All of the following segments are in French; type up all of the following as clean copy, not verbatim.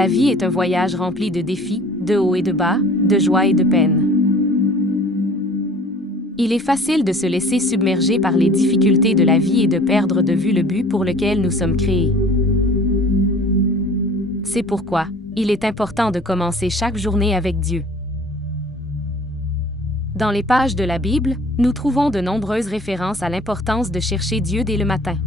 La vie est un voyage rempli de défis, de hauts et de bas, de joie et de peine. Il est facile de se laisser submerger par les difficultés de la vie et de perdre de vue le but pour lequel nous sommes créés. C'est pourquoi il est important de commencer chaque journée avec Dieu. Dans les pages de la Bible, nous trouvons de nombreuses références à l'importance de chercher Dieu dès le matin.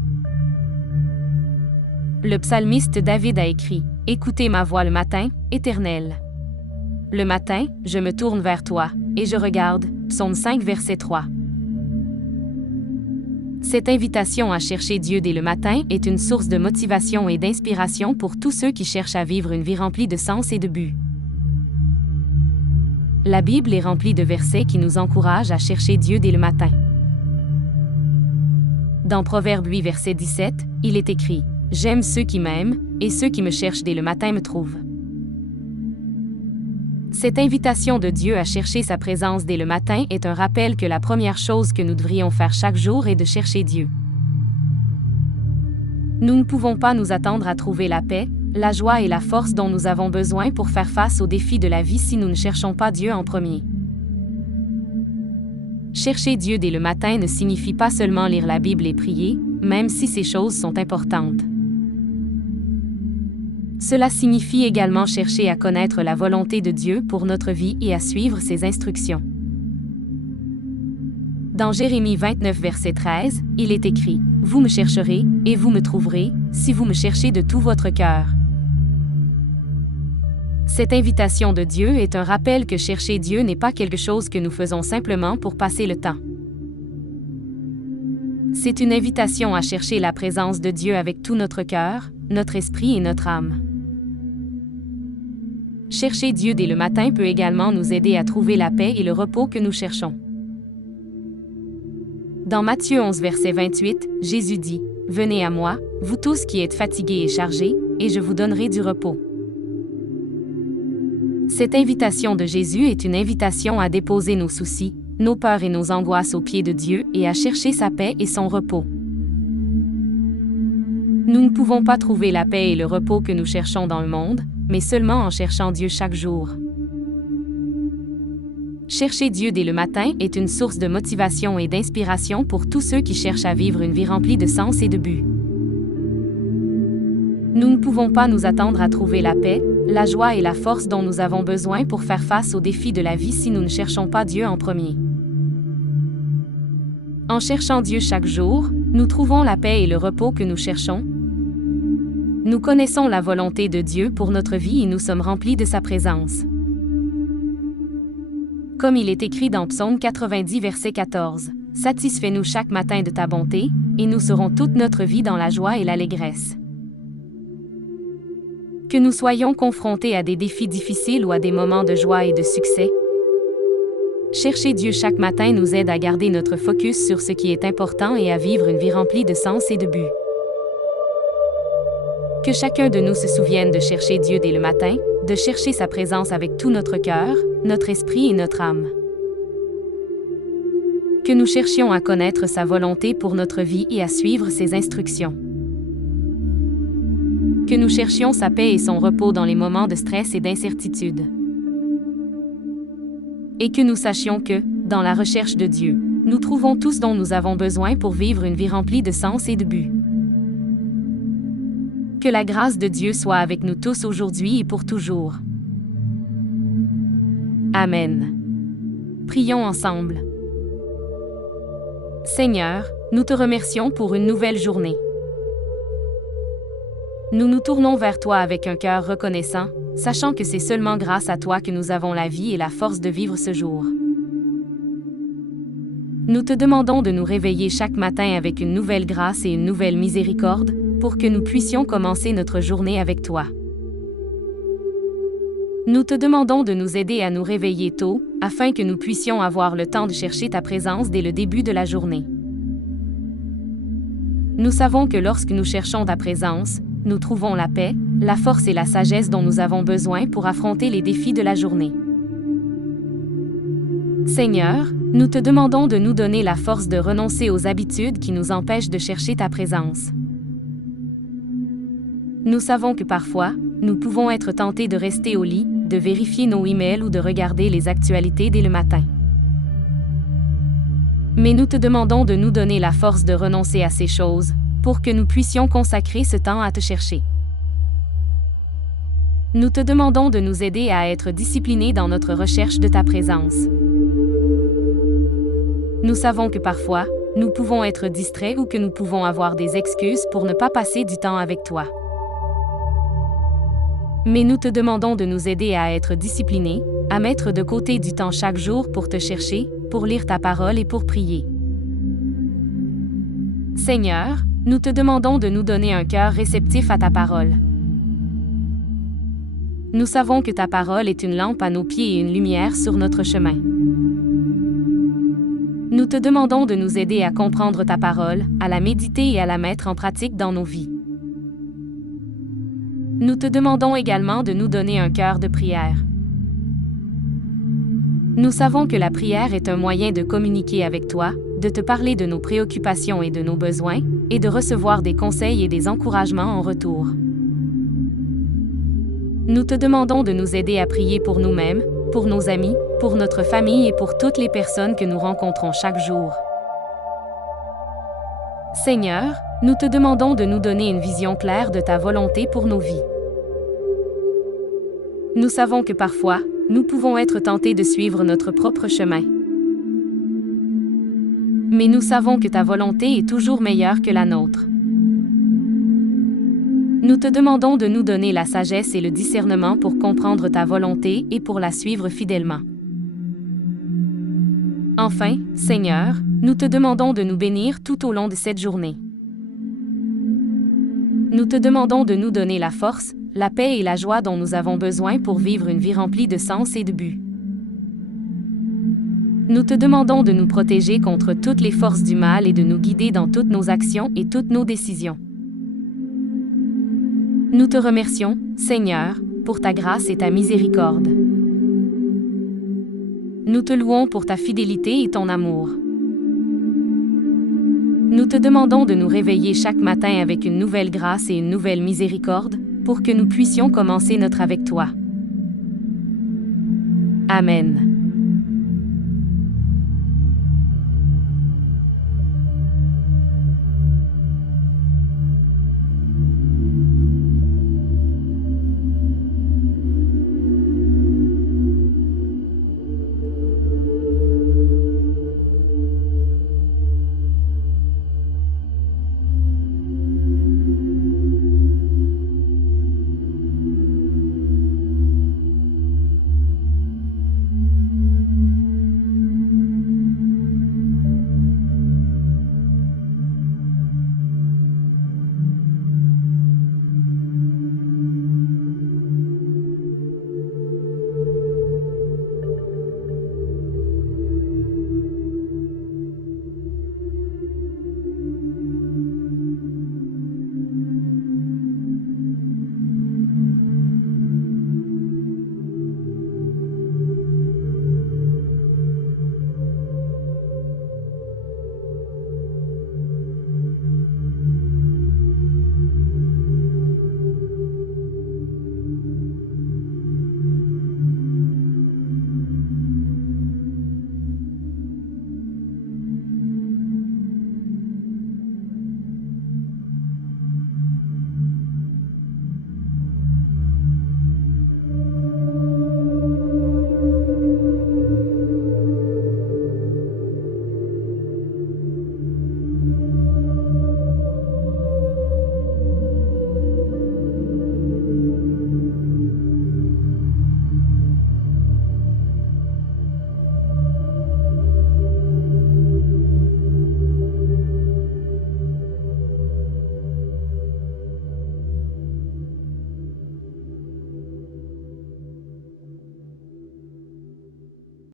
Le psalmiste David a écrit « Écoutez ma voix le matin, Éternel. Le matin, je me tourne vers toi, et je regarde. » Psaume 5, verset 3. Cette invitation à chercher Dieu dès le matin est une source de motivation et d'inspiration pour tous ceux qui cherchent à vivre une vie remplie de sens et de but. La Bible est remplie de versets qui nous encouragent à chercher Dieu dès le matin. Dans Proverbe 8, verset 17, il est écrit « J'aime ceux qui m'aiment, et ceux qui me cherchent dès le matin me trouvent. » Cette invitation de Dieu à chercher sa présence dès le matin est un rappel que la première chose que nous devrions faire chaque jour est de chercher Dieu. Nous ne pouvons pas nous attendre à trouver la paix, la joie et la force dont nous avons besoin pour faire face aux défis de la vie si nous ne cherchons pas Dieu en premier. Chercher Dieu dès le matin ne signifie pas seulement lire la Bible et prier, même si ces choses sont importantes. Cela signifie également chercher à connaître la volonté de Dieu pour notre vie et à suivre ses instructions. Dans Jérémie 29, verset 13, il est écrit « Vous me chercherez, et vous me trouverez, si vous me cherchez de tout votre cœur. » Cette invitation de Dieu est un rappel que chercher Dieu n'est pas quelque chose que nous faisons simplement pour passer le temps. C'est une invitation à chercher la présence de Dieu avec tout notre cœur, notre esprit et notre âme. Chercher Dieu dès le matin peut également nous aider à trouver la paix et le repos que nous cherchons. Dans Matthieu 11, verset 28, Jésus dit « Venez à moi, vous tous qui êtes fatigués et chargés, et je vous donnerai du repos. » Cette invitation de Jésus est une invitation à déposer nos soucis, nos peurs et nos angoisses aux pieds de Dieu et à chercher sa paix et son repos. Nous ne pouvons pas trouver la paix et le repos que nous cherchons dans le monde, mais seulement en cherchant Dieu chaque jour. Chercher Dieu dès le matin est une source de motivation et d'inspiration pour tous ceux qui cherchent à vivre une vie remplie de sens et de but. Nous ne pouvons pas nous attendre à trouver la paix, la joie et la force dont nous avons besoin pour faire face aux défis de la vie si nous ne cherchons pas Dieu en premier. En cherchant Dieu chaque jour, nous trouvons la paix et le repos que nous cherchons. Nous connaissons la volonté de Dieu pour notre vie et nous sommes remplis de sa présence. Comme il est écrit dans Psaume 90, verset 14, « Satisfais-nous chaque matin de ta bonté, et nous serons toute notre vie dans la joie et l'allégresse. » Que nous soyons confrontés à des défis difficiles ou à des moments de joie et de succès, chercher Dieu chaque matin nous aide à garder notre focus sur ce qui est important et à vivre une vie remplie de sens et de but. Que chacun de nous se souvienne de chercher Dieu dès le matin, de chercher sa présence avec tout notre cœur, notre esprit et notre âme. Que nous cherchions à connaître sa volonté pour notre vie et à suivre ses instructions. Que nous cherchions sa paix et son repos dans les moments de stress et d'incertitude. Et que nous sachions que, dans la recherche de Dieu, nous trouvons tout ce dont nous avons besoin pour vivre une vie remplie de sens et de but. Que la grâce de Dieu soit avec nous tous aujourd'hui et pour toujours. Amen. Prions ensemble. Seigneur, nous te remercions pour une nouvelle journée. Nous nous tournons vers toi avec un cœur reconnaissant, sachant que c'est seulement grâce à toi que nous avons la vie et la force de vivre ce jour. Nous te demandons de nous réveiller chaque matin avec une nouvelle grâce et une nouvelle miséricorde, pour que nous puissions commencer notre journée avec toi. Nous te demandons de nous aider à nous réveiller tôt, afin que nous puissions avoir le temps de chercher ta présence dès le début de la journée. Nous savons que lorsque nous cherchons ta présence, nous trouvons la paix, la force et la sagesse dont nous avons besoin pour affronter les défis de la journée. Seigneur, nous te demandons de nous donner la force de renoncer aux habitudes qui nous empêchent de chercher ta présence. Nous savons que parfois, nous pouvons être tentés de rester au lit, de vérifier nos emails ou de regarder les actualités dès le matin. Mais nous te demandons de nous donner la force de renoncer à ces choses, pour que nous puissions consacrer ce temps à te chercher. Nous te demandons de nous aider à être disciplinés dans notre recherche de ta présence. Nous savons que parfois, nous pouvons être distraits ou que nous pouvons avoir des excuses pour ne pas passer du temps avec toi. Mais nous te demandons de nous aider à être disciplinés, à mettre de côté du temps chaque jour pour te chercher, pour lire ta parole et pour prier. Seigneur, nous te demandons de nous donner un cœur réceptif à ta parole. Nous savons que ta parole est une lampe à nos pieds et une lumière sur notre chemin. Nous te demandons de nous aider à comprendre ta parole, à la méditer et à la mettre en pratique dans nos vies. Nous te demandons également de nous donner un cœur de prière. Nous savons que la prière est un moyen de communiquer avec toi, de te parler de nos préoccupations et de nos besoins, et de recevoir des conseils et des encouragements en retour. Nous te demandons de nous aider à prier pour nous-mêmes, pour nos amis, pour notre famille et pour toutes les personnes que nous rencontrons chaque jour. Seigneur, nous te demandons de nous donner une vision claire de ta volonté pour nos vies. Nous savons que parfois, nous pouvons être tentés de suivre notre propre chemin. Mais nous savons que ta volonté est toujours meilleure que la nôtre. Nous te demandons de nous donner la sagesse et le discernement pour comprendre ta volonté et pour la suivre fidèlement. Enfin, Seigneur, nous te demandons de nous bénir tout au long de cette journée. Nous te demandons de nous donner la force, la paix et la joie dont nous avons besoin pour vivre une vie remplie de sens et de but. Nous te demandons de nous protéger contre toutes les forces du mal et de nous guider dans toutes nos actions et toutes nos décisions. Nous te remercions, Seigneur, pour ta grâce et ta miséricorde. Nous te louons pour ta fidélité et ton amour. Nous te demandons de nous réveiller chaque matin avec une nouvelle grâce et une nouvelle miséricorde, pour que nous puissions commencer notre avec toi. Amen.